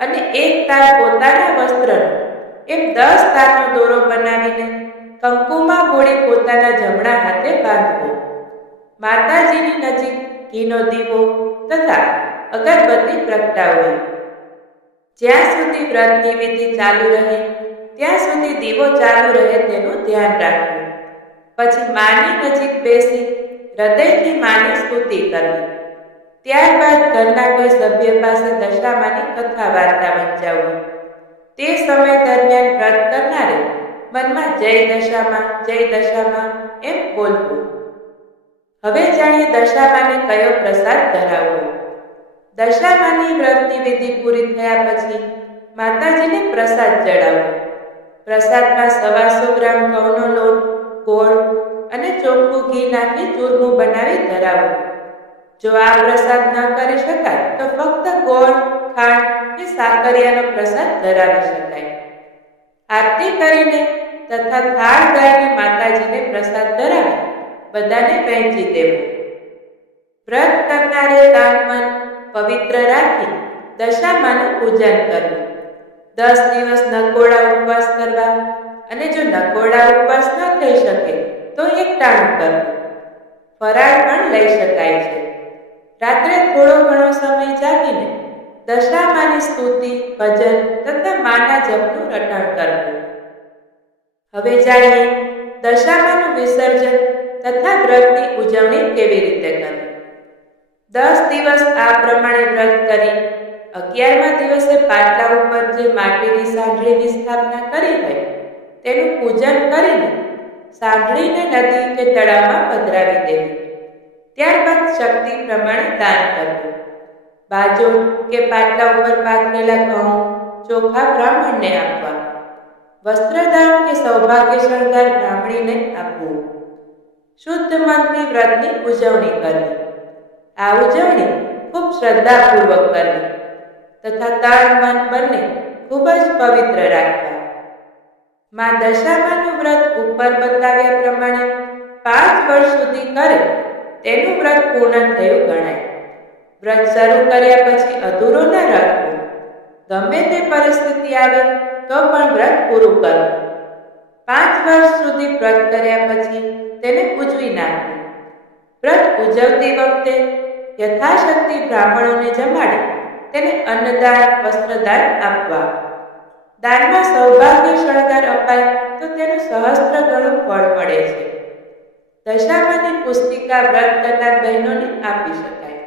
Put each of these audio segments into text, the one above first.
અને એક તાર પોતાના વસ્ત્રનો. એમ દસ તારનો દોરો બનાવીને કંકુમાં બોળી પોતાના જમણા હાથે બાંધવો. માતાજીની નજીક ઘીનો દીવો તથા અગરબત્તી પ્રગટાવવી. જ્યાં સુધી વ્રતની વિધિ ચાલુ રહે, ત્યાં સુધી દીવો ચાલુ રહે તેનું ધ્યાન રાખવું. પછી માની નજીક બેસી હૃદયથી માની સ્તુતિ કરવી. ત્યારબાદ ઘરના કોઈ સભ્ય પાસે દશામાની કથા વાર્તા વંચાવવી તે સમય દરમિયાન વ્રત કરનારે મનમાં જય દશામાં જય દશામાં એમ બોલવું. હવે જાણીએ દશામાને કયો પ્રસાદ ધરાવવો. દશામાની વ્રતની વિધિ પૂરી થયા પછી માતાજીને પ્રસાદ ચડાવવો. પ્રસાદમાં સવાસો ગ્રામ ઘઉંનો લોટ, ગોળ અને ચોખ્ખું ઘી નાખી ચૂરમું બનાવી ધરાવવું. જો આ પ્રસાદ ન કરી શકાય, તો ફક્ત ગોળ, ખાંડ કે સાકરિયાનો પ્રસાદ ધરાવી શકાય. આરતી કરીને તથા થાળ ગાઈને માતાજીને પ્રસાદ ધરાવી બધાને વહેંચી દેવું. વ્રત કરનારે તન મન પવિત્ર રાખી દશામાનું પૂજન કરવું. દસ દિવસ નકોડા ઉપવાસ કરવા અને જો નકોડા ઉપવાસ ન થઈ શકે, તો એક ટાણું કરવું. ફરાળ પણ લઈ શકાય છે. રાત્રે થોડો ઘણો સમય જાગીને દશામાની સ્તુતિ, ભજન તથા માના જપનું રટણ કરવું. હવે જાણીએ દશામાનું વિસર્જન તથા વ્રતની ઉજવણી કેવી રીતે કરવી. દસ દિવસ આ પ્રમાણે વ્રત કરી અગિયારમા દિવસે પાટલા ઉપર જે માટીની સાંઢળીની સ્થાપના કરી હોય, તેનું પૂજન કરીને સાંભળીને નદી કે તળાવમાં પધરાવી દેવી. ત્યારબાદ શક્તિ પ્રમાણે દાન કરવું. બાજુ કે પાટલા ઉપર પાથરેલા ઘઉં ચોખા બ્રાહ્મણને આપવા. વસ્ત્રદાન કે સૌભાગ્ય શણગાર બ્રાહ્મણીને આપવું. શુદ્ધ મનથી વ્રતની ઉજવણી કરવી. આ ઉજવણી ખૂબ શ્રદ્ધાપૂર્વક કરવી તથા તન મન બંને ખૂબ જ પવિત્ર રાખવા. માં દશામાનું વ્રત ઉપર બતાવ્યા પ્રમાણે પાંચ વર્ષ સુધી કરે તેનું વ્રત પૂર્ણ થયું ગણાય. વ્રત શરૂ કર્યા પછી અધૂરો ન રાખવું ગમે તે પરિસ્થિતિ આવે તો પણ વ્રત પૂરું કરવું. પાંચ વર્ષ સુધી વ્રત કર્યા પછી તેને ઉજવી નાખવું. વ્રત ઉજવતી વખતે યથાશક્તિ બ્રાહ્મણોને જમાડે તેને અન્નદાન, વસ્ત્રદાન આપવા. દાનમાં સૌભાગ્ય, શણગાર અપાય તો તેનું સહસ્ત્ર ગણું ફળ પડે છે. દશામાની પુસ્તિકા વ્રત કરનાર બહેનોને આપી શકાય.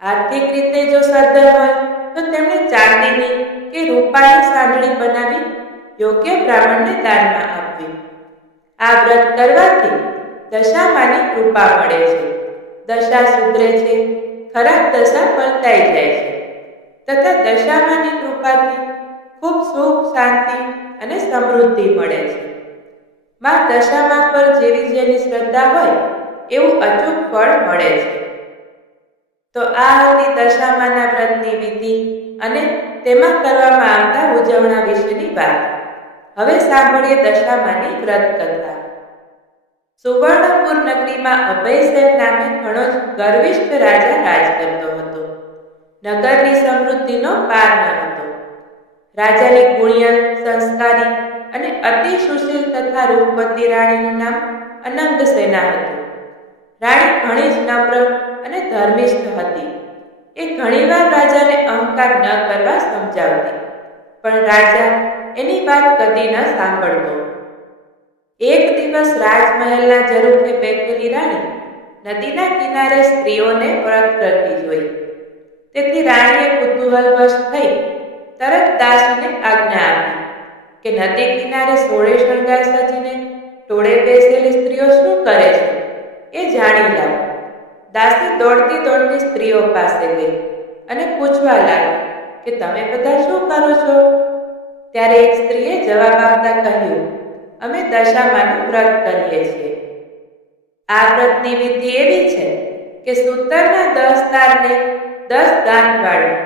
આર્થિક રીતે જો સદ્ધર હોય, તો તેમણે ચાંદીની કે રૂપાની સાંજળી બનાવી યોગ્ય બ્રાહ્મણને દાનમાં આપવી. આ વ્રત કરવાથી દશામાની કૃપા મળે છે. દશા સુધરે છે, ખરાબ દશા પલટાઈ જાય છે. તથા દશામાની કૃપાથી ખૂબ સુખ, શાંતિ અને સમૃદ્ધિ મળે છે. માં દશામાં પર જેવી જેની શ્રદ્ધા હોય, એવું અચૂક ફળ મળે છે. તો આ હતી દશામાના વ્રતની વિધિ અને તેમાં કરવામાં આવતા ઉજવણા વિશેની વાત. હવે સાંભળીએ દશામાની વ્રત કથા સુવર્ણપુર નગરીમાં અભયસેન નામે ઘણો જ ગર્વિષ્ઠ રાજા રાજ કરતો હતો. નગરની સમૃદ્ધિનો પાર ન હતો. રાજાની ગુણિયલ સંસ્કારી અને અતિ સુશીલ તથા રૂપવતી રાણીનું નામ અનંગ સેના હતું. રાણી ઘણી જ નમ્ર અને ધર્મિષ્ઠ હતી. એ ઘણીવાર રાજાને અહંકાર ન કરવા સમજાવતી, પણ રાજા એની વાત કદી ન સાંભળતો. એક દિવસ રાજમહેલના ઝરૂખે બેઠેલી રાણી નદીના કિનારે સ્ત્રીઓને વ્રત કરતી જોઈ. તેથી રાણીએ કુતૂહલવશ થઈ તરત દાસીને આજ્ઞા કે નદી કિનારે સોળે શણગાર સજીને ટોળે બેસેલી સ્ત્રીઓ શું કરે છે? એ જાણી લાવ. દાસી દોડતી દોડતી સ્ત્રીઓ પાસે ગઈ અને પૂછવા લાગી કે તમે બધા શું કરો છો? ત્યારે એક સ્ત્રીએ જવાબ આપતા કહ્યું, અમે દશામાનું વ્રત કરીએ છીએ. આ વ્રતની વિધિ એવી છે કે સૂતરના દસ તારને દસ ગાંઠ વાળવું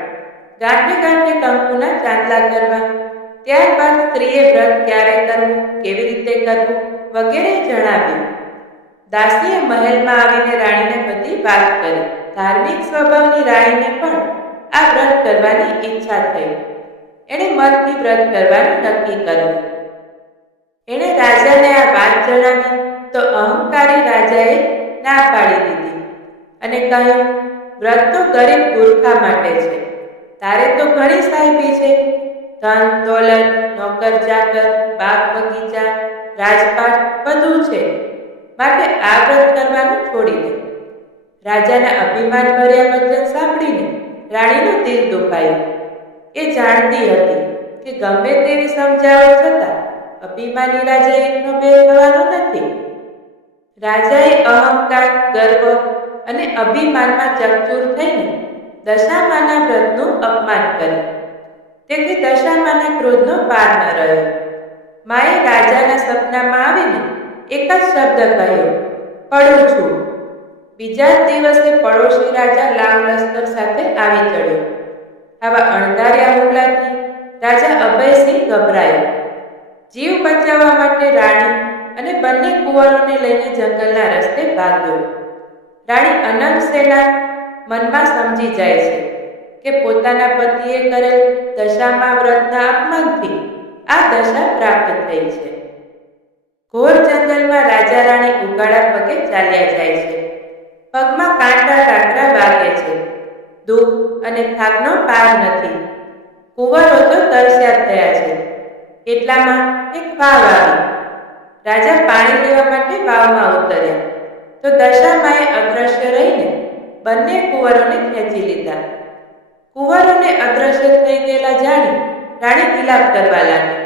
ગાંઠે ગાંઠે કંકુના ચાંદલા કરવા ત્યારબાદ સ્ત્રીએ વ્રત ક્યારે કરવું, કેવી રીતે કરવું વગેરે જણાવ્યું. દાસીએ મહેલમાં આવીને રાણીને બધી વાત કરી. ધાર્મિક સ્વભાવની રાણીને પણ આ વ્રત કરવાની ઈચ્છા થઈ. એણે મનથી વ્રત કરવાનું નક્કી કર્યું. એણે રાજાને આ વાત જણાવી તો અહંકારી રાજાએ ના પાડી દીધી અને કહ્યું, વ્રત તો ગરીબ ગુરખા માટે છે. તારે તો ઘણી સાહેબી છે. ધન, દોલત, નોકર ચાકર બાગ, બગીચા, રાજપાટ બધું છે. માટે આ વ્રત કરવાનું છોડી દે. રાજાના અભિમાન ભર્યા વચન સાંભળીને રાણીનું દિલ દુભાયું એ જાણતી હતી કે ગમે તેવી સમજાવટ છતાં અભિમાની રાજા એકનો બે થવાનો નથી. રાજાએ અહંકાર, ગર્વ અને અભિમાનમાં ચકચૂર થઈને દશામાના વ્રતનું અપમાન કર્યું. તેથી દશામાના ક્રોધનો પાર ન રહ્યો. માએ રાજાના સપનામાં આવીને એક જ શબ્દ કહ્યો, પડું છું. બીજા દિવસે પડોશી રાજા લાલ લશ્કર સાથે આવી ચડ્યો. આવા અણધાર્યા હુમલાથી રાજા અભયસિંહ ગભરાયો. જીવ બચાવવા માટે રાણી અને બંને કુંવરોને લઈને જંગલના રસ્તે ભાગ્યો. રાણી અનંત સેના મનમાં સમજી જાય છે. કે પોતાના પતિએ કરેલ દશામાં વ્રતના અપમાનથી આ દશા પ્રાપ્ત થઈ છે. ઘોર જંગલમાં રાજા રાણી ઉગાડા પગે ચાલ્યા જાય છે. પગમાં કાંટા કાંટા વાગે છે. દુઃખ અને થાકનો પાર નથી. કુંવરો તો તરસ્યા થયા છે. એટલામાં એક વાવ આવી. રાજા પાણી લેવા માટે વાવમાં ઉતર્યા. તો દશામાએ અદ્રશ્ય રહીને બંને કુંવરોને ખેંચી લીધા. કુંવરોને અદ્રશ્ય થઈ ગયેલા જાણી રાણી વિલાપ કરવા લાગી.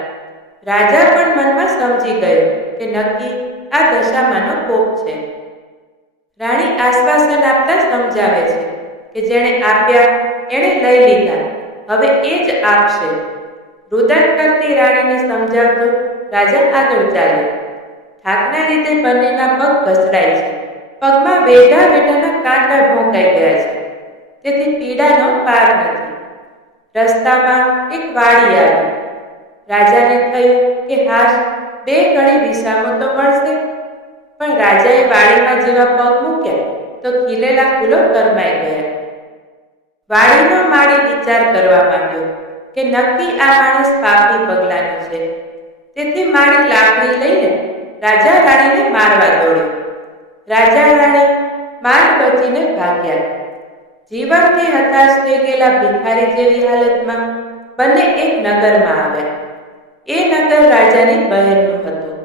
રાજા પણ મનમાં સમજી ગયો કે નક્કી આ દશામાંનો કોપ છે. રાણી આશ્વાસન આપતા સમજાવે છે કે જેણે આપ્યા એણે લઈ લીધા, હવે એ જ આપશે. રુદન કરતી રાણીને સમજાવતો રાજા આગળ ચાલ્યો. થાકના લીધે બંનેના પગ ઘસડાય છે. પગમાં વેઢા વેઢાના કાંટા ભોંકાઈ ગયા છે. તેથી પીડાનો પાર નથી. રસ્તામાં એક વાડી આવી. રાજાને થયું કે હાશ, બે ઘડી દિશામાં તો મળશે. પણ રાજાએ વાડીમાં જેવા પગ મૂક્યા તો ખીલેલા ફૂલો કરમાઈ ગયા. વાડીનો માળી વિચાર કરવા માંડ્યો કે નક્કી આ માણસ પાપી પગલાનો છે. તેથી માળી લાકડી લઈને રાજા રાણીને મારવા દોડ્યો. રાજા રાણી માર બચીને ભાગ્યા. જીવનથી હતાશ થઈ ગયેલા ભિખારી જેવી હાલતમાં બંને એક નગરમાં આવ્યા. એ નગર રાજાની બહેનનું હતું.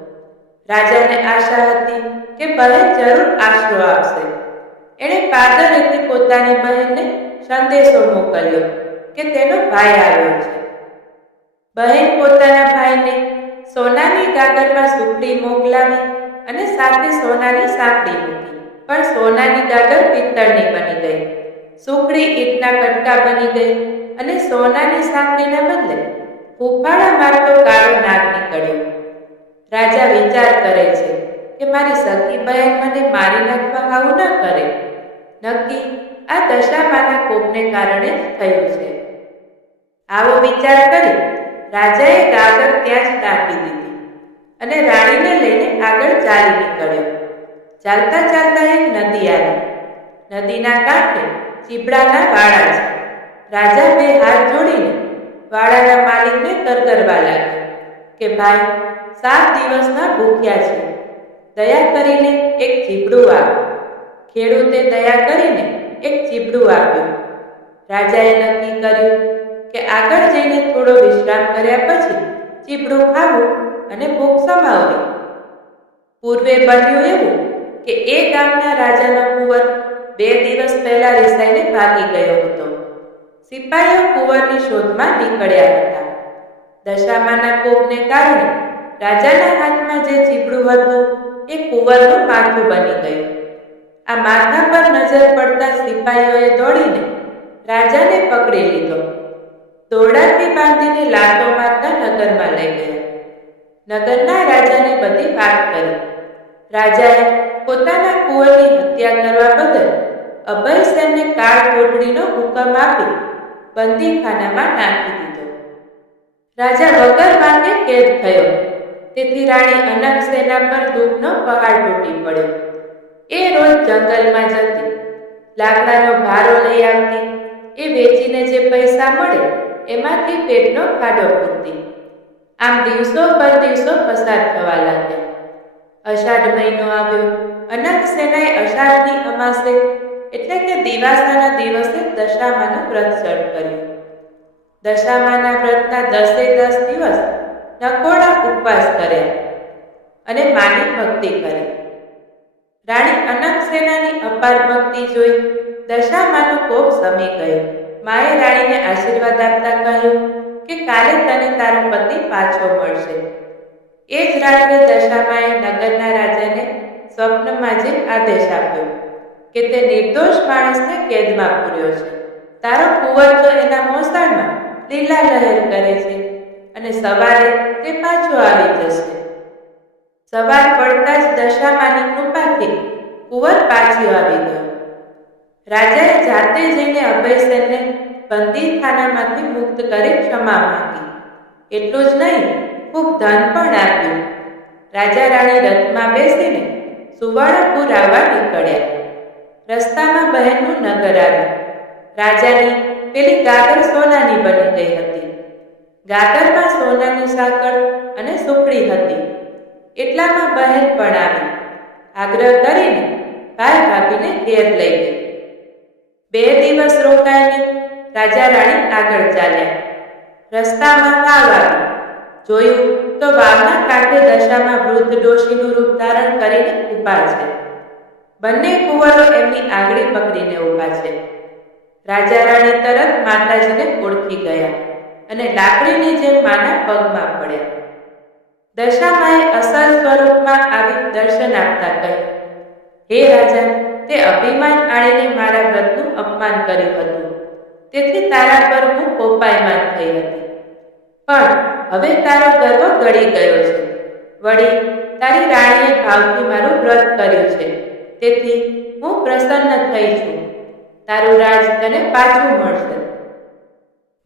રાજાને આશા હતી કે બહેન જરૂર આશરો આપશે. એણે પાદરેથી પોતાની બહેનને સંદેશો મોકલ્યો કે તેનો ભાઈ આવ્યો છે. બહેન પોતાના ભાઈને સોનાની ગાગરમાં સુખડી મોકલાવી અને સાથે સોનાની સાંકડી મૂકી, પણ સોનાની ગાગર પિત્તળની બની ગઈ. સુખડી ઈટના કટકા બની ગઈ અને સોનાની સાંકળીના બદલે ફૂફાળા મારતો કાળો નાગ નીકળ્યો. રાજા વિચાર કરે છે કે મારી સખી બહેન મને મારી નાખવા આવું ન કરે. નક્કી આ દશામાના કોપને કારણે થયું છે. આવો વિચાર કરી રાજાએ ગાગર ત્યાં જ કાપી દીધી અને રાણીને લઈને આગળ ચાલી નીકળ્યો. ચાલતા ચાલતા એક નદી આવી. નદીના કાંઠે ચીબડાના વાળા છે. રાજા બે હાથ જોડીને વાડાના માલિકને કરગરવા લાગ્યો કે ભાઈ, સાત દિવસના ભૂખ્યા છે. દયા કરીને એક ચીબડું આપ. ખેડૂતે દયા કરીને એક ચીબડું આપ્યું. રાજાએ નક્કી કર્યું કે આગળ જઈને થોડો વિશ્રામ કર્યા પછી ચીબડું ખાવું અને ભૂખ સમાવવી. પૂર્વે બન્યું એવું કે એ ગામના રાજાનો કુંવર બે દિવસ પહેલા રિસાઈને ભાગી ગયો હતો. સિપાહીઓ કુંવરની શોધમાં નીકળ્યા હતા. દશામાના કોપને કારણે રાજાના હાથમાં જે ચીબડું હતું, એ કુંવરનું માથું બની ગયું. આ માથા પર નજર પડતા સિપાહીઓએ દોડીને રાજાને પકડી લીધો. દોરડાથી બાંધીને લાતો મારતા નગરમાં લઈ ગયા. નગરના રાજાને બધી વાત કરી. રાજાએ પોતાના કુંવરની હત્યા કરવા બદલ અભયસેનને કાળ કોટડીનો હુકમ આપી બંદીખાનામાં નાખી દીધો. રાજા વગર કેદ થયો. તેથી રાણી અનંત સેના પર દુઃખનો પહાડ તૂટી પડ્યો. એ રોજ જંગલમાં જતી, લાકડાનો ભારો લઈ આવતી, એ વેચીને જે પૈસા મળે એમાંથી પેટનો ખાડો પૂરતી. આમ દિવસો પર દિવસો પસાર થવા લાગ્યા. અષાઢ મહિનો આવ્યો. અનંત સેનાએ અષાઢની અમાસે એટલે કે દિવાસાના દિવસે દશામાનું વ્રત શરૂ કર્યું. દશામાના વ્રતના દસે દસ દિવસ નકોડા ઉપવાસ કર્યા અને માની ભક્તિ કરી. રાણી અનંતસેનાની અપાર ભક્તિ જોઈ દશામાનો કોપ સમી ગયો. માએ રાણીને આશીર્વાદ આપતા કહ્યું કે કાલે તને તારો પતિ પાછો મળશે. એ જ રાત્રે દશામાએ નગરના રાજાને સ્વપ્નમાં જે આદેશ આપ્યો. કે તે નિર્દોષ માણસને કેદમાં પૂર્યો છે. તારો કુંવર તો એના મોસાળમાં લીલા લહેર કરે છે અને સવારે તે પાછો આવી જશે. સવાર પડતા જ દશામાની કૃપાથી કુંવર પાછો આવી ગયો. રાજાએ જાતે જઈને અભયસેનને બંદીખાનામાંથી મુક્ત કરી ક્ષમા માંગી. એટલું જ નહીં, ખૂબ ધન પણ આપ્યું. રાજા રાણી રથમાં બેસીને સુવર્ણપુર આવવા નીકળ્યા. રસ્તામાં બહેનનું નગર આવ્યું. રાજાની પેલી ગાગર સોનાની બની ગઈ હતી. ગાગરમાં સોનાની સાકળ અને સુકડી હતી. એટલામાં બહેન પણ આવી. આગ્રહ કરીને ભાઈ ભાભીને ઘેર લઈ ગઈ. બે દિવસ રોકાઈને રાજા રાણી આગળ ચાલ્યા. રસ્તામાં વાવ આવી. જોયું તો વાવના કાંઠે દશામાં વૃદ્ધ ડોશીનું રૂપ ધારણ કરીને ઊભા છે. બંને કુંવરો એમની આંગળી પકડીને ઊભા છે. રાજા રાણી તરત માતાજીને ઓળખી ગયા અને લાકડીની જેમ માના પગમાં પડ્યા. દશામાએ અસર સ્વરૂપમાં આવી દર્શન આપતા કહ્યું, હે રાજા, તે અભિમાન આણીને મારા વ્રતનું અપમાન કર્યું હતું. તેથી તારા પર હું કોપાયમાન થઈ હતી. પણ હવે તારો ગર્વ ગળી ગયો છે. વળી તારી રાણીએ ભાવથી મારું વ્રત કર્યું છે. તેથી હું પ્રસન્ન થઈ છું. તારું રાજ તને પાછું મળશે.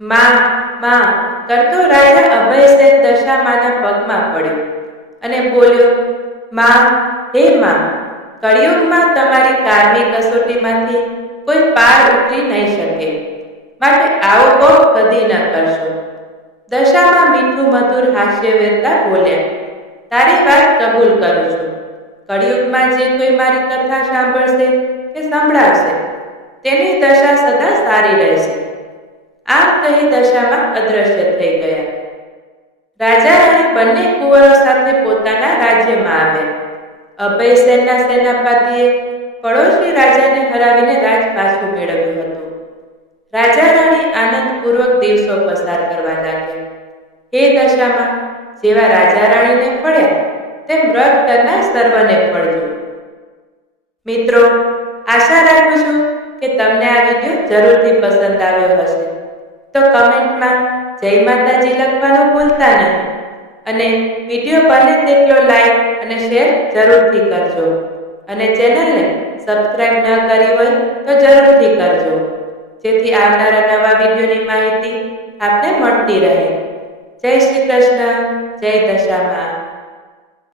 માં માં, કરતો રાજા અભયસેન દશામાના પગમાં પડ્યો અને બોલ્યો, માં, હે માં, કળિયુગમાં તમારી કારની કસોટીમાંથી કોઈ પાર ઉતરી નહીં શકે. માટે આવો બહુ કદી ન કરશો. દશામાં મીઠું મધુર હાસ્ય વેરતા બોલ્યા, તારી વાત કબૂલ કરું છું. કળિયુગમાં જે કોઈ મારી કથા સાંભળશે કે સંભળાવશે, તેની દશા સદા સારી રહેશે. આમ કહી દશામાં અદ્રશ્ય થઈ ગયા. રાજા રાણી બંને કુંવરો સાથે પોતાના રાજ્યમાં આવ્યા. અભયસેનના સેનાપતિએ પડોશી રાજાને હરાવીને રાજ પાછું મેળવ્યું હતું. રાજા રાણી આનંદપૂર્વક દિવસો પસાર કરવા લાગ્યા. હે દશામાં, જેવા રાજા રાણીને ફળ્યા તેમ વ્રત કરનાર સર્વને ફળજો. મિત્રો, આશા રાખું છું કે તમને આ વીડિયો જરૂરથી પસંદ આવ્યો હશે. તો કમેન્ટમાં જય માતાજી લખવાનું ભૂલતા નહીં. અને વીડિયો બને તેટલો લાઈક અને શેર જરૂરથી કરજો. અને ચેનલને સબસ્ક્રાઇબ ન કરી હોય તો જરૂરથી કરજો. જેથી આવનારા નવા વિડીયોની માહિતી આપને મળતી રહે. જય શ્રી કૃષ્ણ, જય દશામાં.